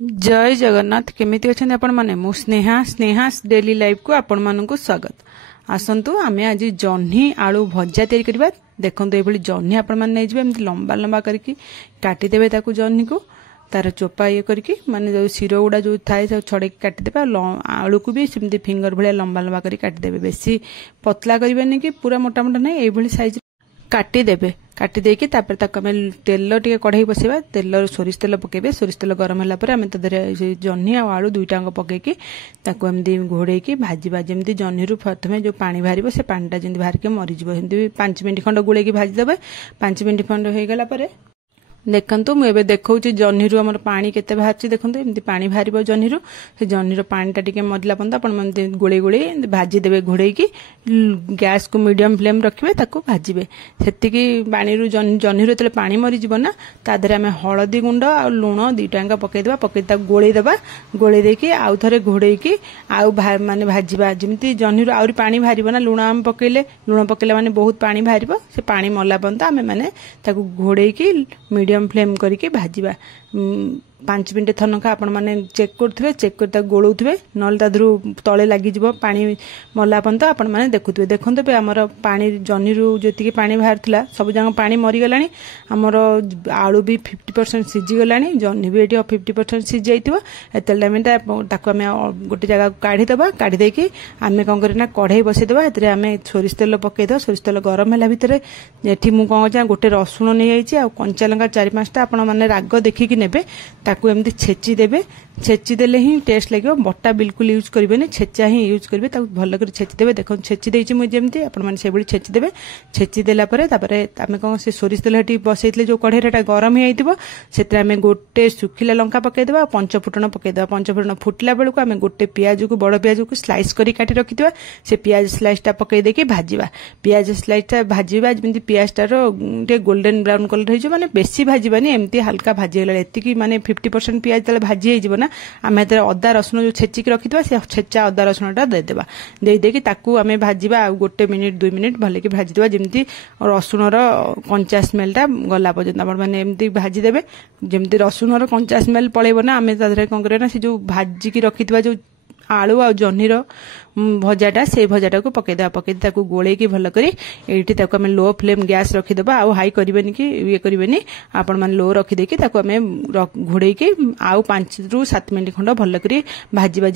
जय जगन्नाथ केमिति अछन आपण माने मु स्नेहा स्नेहास डेली लाइफ को आपण मानकु स्वागत। आसंतु आमे आज जह्नी आलू भजा तैयारी करबा। देखंतु एभली जह्नी आपण माने नै जिबे एमति लंबा लंबा करके काटी देबे ताकू जह्नी को तार चोपा ये करके माने जो सिरो गुडा जो थाए सब छड़े काटी देबे। आलू को भी सिमति फिंगर भलिया लंबा लंबा करके काटी देबे। बेसी पतला करबेनी कि पूरा मोटा मोटा नै एभली साइज काटी देबे। काटी देकी तापर तक आमे तेल टिके कढ़ाई बसेबा। तेल सोरिष तेल पकेबे। सोरिष तेल गरम होला पर आमे तदरे जह्नी आ आलू दुईटांग पकेकी ताकू एमदी घोड़ेकी भाजीबा। जेमती जह्नी रु प्रथमे जो पानी बाहरिबो से पानीटा जेमती बाहर के मरि जिवो। एमदी 5 मिनिट खंड गुळेकी भाजी देबे। 5 मिनिट खंड होई गला परे देखंतु मु एबे देखौची जह्नी रु हमर पानी केते बाहरची। देखंतु एमती पानी बाहरिबो जह्नी रु। से जह्नी रो पानीटा टिके मरला पंदा आपण मते गुळे गुळे भाजी देबे। घोड़ेकी गैस को मीडियम फ्लेम रखिबे ताकू भाजीबे। सेतिकी पानी रु जह्नी रु तले पानी मरि जिवो ना ता देरे हमें हळदी गुंड आ लूण दुईटांगा पकै देबा। पकै ता गोळे देबा। गोळे देकी आउ थरे घोड़ेकी आउ माने भाजीबा। जेमती जह्नी रु आउरी पानी बाहरिबो ना लूण हम पकैले लूण पकैले माने बहुत पानी बाहरिबो। से पानी मरला पंदा हमें माने ताकू घोड़ेकी मीडियम फ्लेम करके भाजीबा। 5 मिनिट थनका आपण माने चेक करथबे। चेक करता गोळौथबे नल तादरु तळे लागि जिवो। पानी मरला पंत आपण माने देखुथबे। देखंतु बे हमर पानी जह्नी रु जति पानी बाहरथिला सब जंग पानी मरि गलानी। हमर आलू भी 50% सिझी गलानी। जह्नी भी एटी 50% सिझ जाइतिबो। एतल टाइम ताकू हमें गोटे जगह काढी दबा। काढी देकी हमें कोन करिना कढ़ाई बसै दबा। एतरे हमें सोरिष तेल पकै दो। सोरिष तेल गरम होला भितरे एठी मु कोन जा गोटे रसुण नै आइछि आ कंचा लंका 4-5 टा आपण माने राग देखि कि नेबे। ताकू एमती छेची देबे। छेची देले ही टेस्ट लागियो। बट्टा बिल्कुल यूज करबेनी छेचा ही यूज करबे। ताकू भल्ल कर छेची देबे। देखो छेची देछि मु जेमती आपण माने सेबडी छेची देबे। छेची देला परे तापरे आमे कोन से सोरिष तेल हटी बसैतले जो कढ़ेरेटा गरम हे आइतिबो सेतरे आमे गोटे सुखिला लंका पकै देबा। 5 फुटण पकै देबा। 5 फुटण फुटला बेलु को आमे गोटे प्याज को बड़ प्याज को स्लाइस करी काटी रखितबा। से प्याज स्लाइस टा पकै देकी भाजीबा। प्याज स्लाइस टा भाजीबा जेमती प्याज टा रो टे गोल्डन ब्राउन कलर होइजो। माने बेसी भाजीबानी एमती हल्का भाजी गेला। एतिकी माने 50% प्याज तले भाजी हे जिवो ना आमे तेरे अदा रसुण जो छेची के रखितबा से छेचा अदा रसुण टा दे देबा। दे देकी ताकू आमे भाजीबा। आ गोटे मिनिट 2 मिनिट भले की भाजी देबा। जेमती रसुण रो कंचा स्मेल टा गला पर्यंत आपण माने एमती भाजी देबे। जेमती रसुण रो कंचा स्मेल पळेबो ना आमे तादरे कोन करे ना से जो भाजी की रखितबा जो आलू आ जह्नी रो भजाटा से भजाटा को पकै देबा। पकै ताकू गोळे की भल करी एठी ताकू हमें लो फ्लेम गैस रखि देबा। आ हाई करबेनी कि ये करबेनी आपण मान लो रखि देकी ताकू हमें घोड़े की आ 5 रु 7 मिनिट खंड भल करी भाजीबा।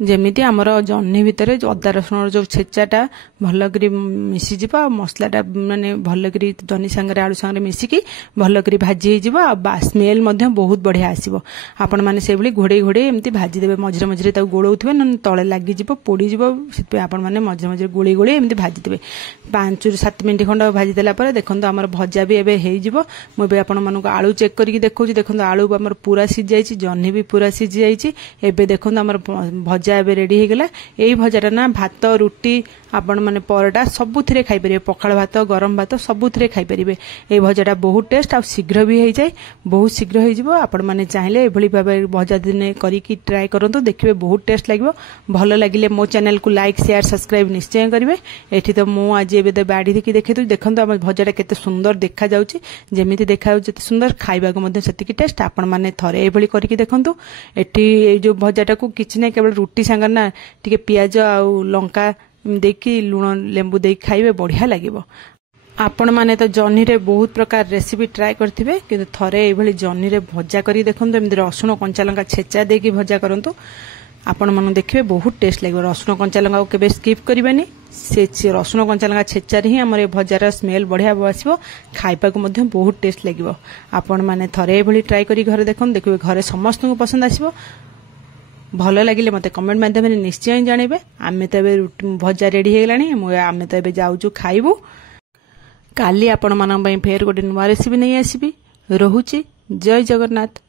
जेमिति हमर जह्नी भितरे जो अदा रसुण जो छेचाटा भल करी मिसी जिबा। मसलाटा माने भल करी जह्नी संगे आलू संगे मिसिकी भल करी भाजी हे जिबा। आ स्मेल मध्ये बहुत बढ़िया आसीबो। आपण माने सेबली घोड़े घोड़े एमती भाजी देबे। मझरे मझरे ताऊ गोळौथबे न तळे लागि जिबो पोडी जिबो। सिपे आपण माने मझरे मझरे गोळी गोळी एमती भाजी देबे। 5 रु 7 मिनिट खंड भाजी देला परे देखंतु हमर भजा भी एबे हेइ जिबो। मु बे आपण मानको आलू चेक करके देखौची। देखंतु आलू हमर पूरा सिझ जाईची। जह्नी भी पूरा सिझ जाईची। एबे देखंतु हमर भजा एबे रेडी हे गेला। एई भजाटा ना भात रुटी आपण माने परोटा सबुथिरे खाइ परिबे। पखाळ भात गरम भात सबुथिरे खाइ परिबे। एई भजाटा बहुत टेस्ट आ शीघ्र भी हे जाय। बहुत शीघ्र हे जिवो। आपण माने चाहिले एभली भाबे भजा दिने करिकी ट्राई करंतु। देखिबे बहुत टेस्ट लागिवो। भलो लागिले मो चैनल को लाइक शेयर सब्सक्राइब निश्चय करिवे। एठी तो मु आज एबे दे बाडी देखि देखितु। देखंतु हम भजाटा केते सुंदर देखा जाउची। जेमिति देखा जाउची जते सुंदर खाइबा को मध्ये सेतिकी टेस्ट। आपण माने थरे एभली करिकी देखंतु। एठी ए जो भजाटा को किछि नै केवल रुटी संग ना टिके प्याज आ लंका देखि लूण लेंबू दे खाइबे बढ़िया लागिवो। आपण माने तो जह्नी रे बहुत प्रकार रेसिपी ट्राई करथिबे कि थरे एभली जह्नी रे भजा करी देखंतु। एमदी रसुण कंचा लंका छेचा देकी भजा करंतु। आपण माने देखिबे बहुत टेस्ट लागिवो। रसुण कंचा लंका को केबे स्किप करिबेनी। से रसुण कंचा लंका छेचा रे ही हमर भजार स्मेल बढ़िया आसीबो। खाइबा को मध्ये बहुत टेस्ट लागिवो। आपण माने थरे एभली ट्राई करी घरे देखन। देखिबे घरे समस्त को पसंद आसीबो। भल लगिले मते कमेंट माध्यम निश्चय जानिबे। आमे तो भजा रेडी हे गलानी। आमे तो एबे जाउछु खाइबु। काली आपण मानन पई फेर गोटे नुवा रेसिपी नै आसीबी। रहुची जय जगन्नाथ।